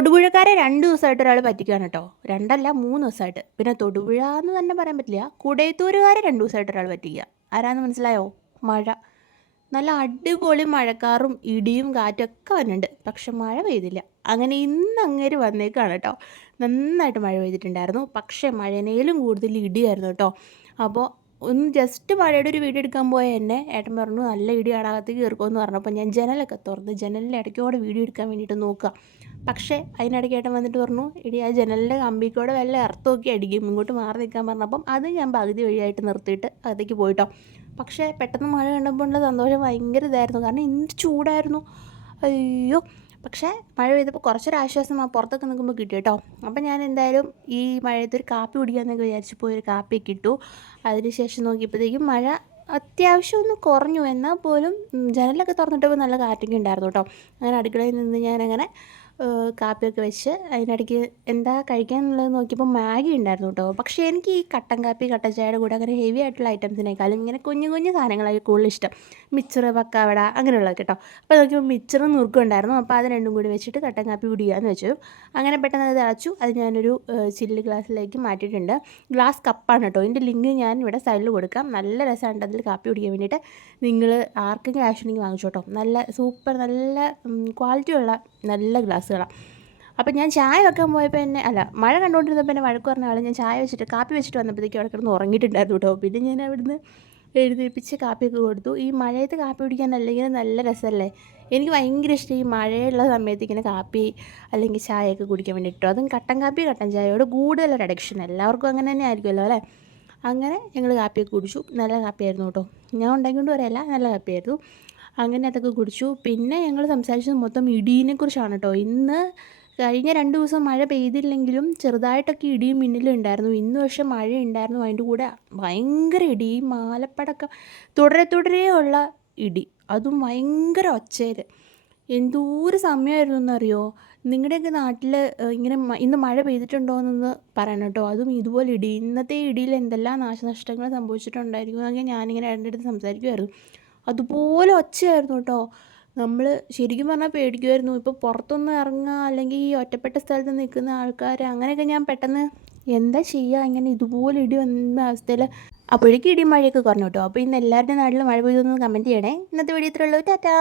തൊടുപുഴക്കാരെ 2 ദിവസമായിട്ട് ഒരാൾ പറ്റിക്കുകയാണ് കേട്ടോ. 2 അല്ല 3 ദിവസമായിട്ട്. പിന്നെ തൊടുപുഴ എന്ന് തന്നെ പറയാൻ പറ്റില്ല. കുടയത്തൂരുകാരെ 2 ദിവസമായിട്ട് ഒരാൾ പറ്റിക്കുക. ആരാന്ന് മനസ്സിലായോ? മഴ. നല്ല അടിപൊളി മഴക്കാറും ഇടിയും കാറ്റൊക്കെ വരുന്നുണ്ട്. പക്ഷെ മഴ പെയ്തില്ല. അങ്ങനെ ഇന്ന് അങ്ങേര് വന്നേക്കാണ് കേട്ടോ. നന്നായിട്ട് മഴ പെയ്തിട്ടുണ്ടായിരുന്നു. പക്ഷേ മഴേനേലും കൂടുതൽ ഇടിയായിരുന്നു കേട്ടോ. അപ്പോൾ ഒന്ന് ജസ്റ്റ് മഴയുടെ ഒരു വീഡിയോ എടുക്കാൻ പോയ എന്നെ ഏട്ടൻ പറഞ്ഞു നല്ല ഇടിയാണ് അകത്തേക്ക് കയറിക്കോന്ന് പറഞ്ഞപ്പോൾ ഞാൻ ജനലൊക്കെ തുറന്ന് ജനലിൻ്റെ ഇടയ്ക്കോടെ വീഡിയോ എടുക്കാൻ വേണ്ടിയിട്ട് നോക്കുക. പക്ഷേ അതിനിടയ്ക്ക് ഏട്ടൻ വന്നിട്ട് പറഞ്ഞു ഇടി ആ ജനലിൻ്റെ കമ്പിക്കൂടെ വല്ല ഇറക്കമൊക്കെ അടിക്കും ഇങ്ങോട്ട് മാറി നിൽക്കാൻ പറഞ്ഞപ്പം അത് ഞാൻ പകുതി വഴിയായിട്ട് നിർത്തിയിട്ട് അകത്തേക്ക് പോയിട്ടോ. പക്ഷേ പെട്ടെന്ന് മഴ കണ്ടപ്പോൾ ഉള്ള സന്തോഷം ഭയങ്കര ഇതായിരുന്നു. കാരണം എന്ത് ചൂടായിരുന്നു, അയ്യോ. പക്ഷേ മഴ പെയ്തപ്പോൾ കുറച്ചൊരാശ്വാസം ആ പുറത്തൊക്കെ നിൽക്കുമ്പോൾ കിട്ടി കേട്ടോ. അപ്പം ഞാൻ എന്തായാലും ഈ മഴയത്തൊരു കാപ്പി കുടിക്കാമെന്നൊക്കെ വിചാരിച്ച് പോയി ഒരു കാപ്പിയൊക്കെ ഇട്ടു. അതിനുശേഷം നോക്കിയപ്പോഴത്തേക്കും മഴ അത്യാവശ്യം ഒന്ന് കുറഞ്ഞു. എന്നാൽ പോലും ജനലൊക്കെ തുറന്നിട്ടപ്പോൾ നല്ല കാറ്റൊക്കെ ഉണ്ടായിരുന്നു കേട്ടോ. അങ്ങനെ അടുക്കളയിൽ നിന്ന് ഞാനങ്ങനെ കാപ്പിയൊക്കെ വെച്ച് അതിനിടയ്ക്ക് എന്താ കഴിക്കാനുള്ളത് നോക്കിയപ്പോൾ മാഗി ഉണ്ടായിരുന്നു കേട്ടോ. പക്ഷേ എനിക്ക് ഈ കട്ടൻ കാപ്പി കട്ടൻ ചായയുടെ കൂടെ അങ്ങനെ ഹെവി ആയിട്ടുള്ള ഐറ്റംസിനേക്കാളും ഇങ്ങനെ കുഞ്ഞു കുഞ്ഞു സാധനങ്ങളായി കൂടുതൽ ഇഷ്ടം. മിച്ചർ പക്കാവട അങ്ങനെയുള്ളതൊക്കെ കേട്ടോ. അപ്പോൾ നോക്കിയപ്പോൾ മിച്ചറും നുറുക്കും ഉണ്ടായിരുന്നു. അപ്പോൾ അത് രണ്ടും കൂടി വെച്ചിട്ട് കട്ടൻ കാപ്പി കുടിക്കാമെന്ന് വെച്ചു. അങ്ങനെ പെട്ടെന്ന് അത് തിളച്ചു. അത് ഞാനൊരു ചില്ല് ഗ്ലാസ്സിലേക്ക് മാറ്റിയിട്ടുണ്ട്. ഗ്ലാസ് കപ്പാണ് കേട്ടോ. ഇതിൻ്റെ ലിങ്ക് ഞാൻ ഇവിടെ സൈഡിൽ കൊടുക്കാം. നല്ല രസമുണ്ട് അതിൽ കാപ്പി കുടിക്കാൻ വേണ്ടിയിട്ട്. നിങ്ങൾ ആർക്കെങ്കിലും ആവശ്യമുണ്ടെങ്കിൽ വാങ്ങിച്ചു കേട്ടോ. നല്ല സൂപ്പർ നല്ല ക്വാളിറ്റിയുള്ള നല്ല ഗ്ലാസ്സുകളാണ്. അപ്പോൾ ഞാൻ ചായ വെക്കാൻ പോയപ്പോൾ മഴ കണ്ടുകൊണ്ടിരുന്നപ്പോൾ എന്നെ വഴക്ക് പറഞ്ഞ ആൾ ഞാൻ ചായ വെച്ചിട്ട് കാപ്പി വെച്ചിട്ട് വന്നപ്പോഴത്തേക്കും അവിടെ കിടന്ന് ഉറങ്ങിയിട്ടുണ്ടായിരുന്നു കേട്ടോ. പിന്നെ ഞാൻ അവിടുന്ന് എഴുന്നേൽപ്പിച്ച് കാപ്പിയൊക്കെ കൊടുത്തു. ഈ മഴയത്ത് കാപ്പി കുടിക്കാൻ അല്ലെങ്കിൽ നല്ല രസമല്ലേ. എനിക്ക് ഭയങ്കര ഇഷ്ടം ഈ മഴയുള്ള സമയത്ത് ഇങ്ങനെ കാപ്പി അല്ലെങ്കിൽ ചായയൊക്കെ കുടിക്കാൻ വേണ്ടിയിട്ടോ. അതും കട്ടൻ കാപ്പി കട്ടൻ ചായയോട് കൂടുതലൊരു അഡിക്ഷൻ. എല്ലാവർക്കും അങ്ങനെ തന്നെ ആയിരിക്കുമല്ലോ അല്ലേ. അങ്ങനെ ഞങ്ങൾ കാപ്പിയൊക്കെ കുടിച്ചു. നല്ല കാപ്പിയായിരുന്നു കേട്ടോ. ഞാൻ ഉണ്ടാക്കിക്കൊണ്ട് പറയല്ല, നല്ല കാപ്പിയായിരുന്നു. അങ്ങനെ അതൊക്കെ കുടിച്ചു. പിന്നെ ഞങ്ങൾ സംസാരിച്ചത് മൊത്തം ഇടീനെക്കുറിച്ചാണ് കേട്ടോ. കഴിഞ്ഞ 2 ദിവസം മഴ പെയ്തില്ലെങ്കിലും ചെറുതായിട്ടൊക്കെ ഇടിയും മിന്നലും ഉണ്ടായിരുന്നു. ഇന്ന് പക്ഷേ മഴ ഉണ്ടായിരുന്നു. അതിൻ്റെ കൂടെ ഭയങ്കര ഇടി, ഈ മാലപ്പടക്കം തുടരെയുള്ള ഇടി, അതും ഭയങ്കര ഒച്ചയിൽ. എന്തോരം സമയമായിരുന്നു എന്നറിയോ. നിങ്ങളുടെയൊക്കെ നാട്ടിൽ ഇങ്ങനെ ഇന്ന് മഴ പെയ്തിട്ടുണ്ടോ എന്നൊന്ന് പറയണം കേട്ടോ. അതും ഇതുപോലെ ഇടി. ഇന്നത്തെ ഇടിയിൽ എന്തെല്ലാം നാശനഷ്ടങ്ങൾ സംഭവിച്ചിട്ടുണ്ടായിരിക്കും എന്നൊക്കെ ഞാനിങ്ങനെ ഏട്ടൻ്റെ അടുത്ത് സംസാരിക്കുമായിരുന്നു. അതുപോലെ ഒച്ചയായിരുന്നു കേട്ടോ. നമ്മൾ ശരിക്കും പറഞ്ഞാൽ പേടിക്കുമായിരുന്നു. ഇപ്പോൾ പുറത്തൊന്നും ഇറങ്ങുക അല്ലെങ്കിൽ ഈ ഒറ്റപ്പെട്ട സ്ഥലത്ത് നിൽക്കുന്ന ആൾക്കാർ അങ്ങനെയൊക്കെ ഞാൻ പെട്ടെന്ന് എന്താ ചെയ്യുക ഇങ്ങനെ ഇതുപോലെ ഇടി വന്ന അവസ്ഥയിൽ. അപ്പോഴേക്കും ഇടിയും മഴയൊക്കെ കുറഞ്ഞു കേട്ടോ. അപ്പോൾ ഇന്ന് എല്ലാവരുടെയും നാട്ടിൽ മഴ പെയ്തൊന്ന് കമൻറ്റ് ചെയ്യണേ. ഇന്നത്തെ വീഡിയോ ഇത്രയുള്ളൂ. ടാറ്റാ.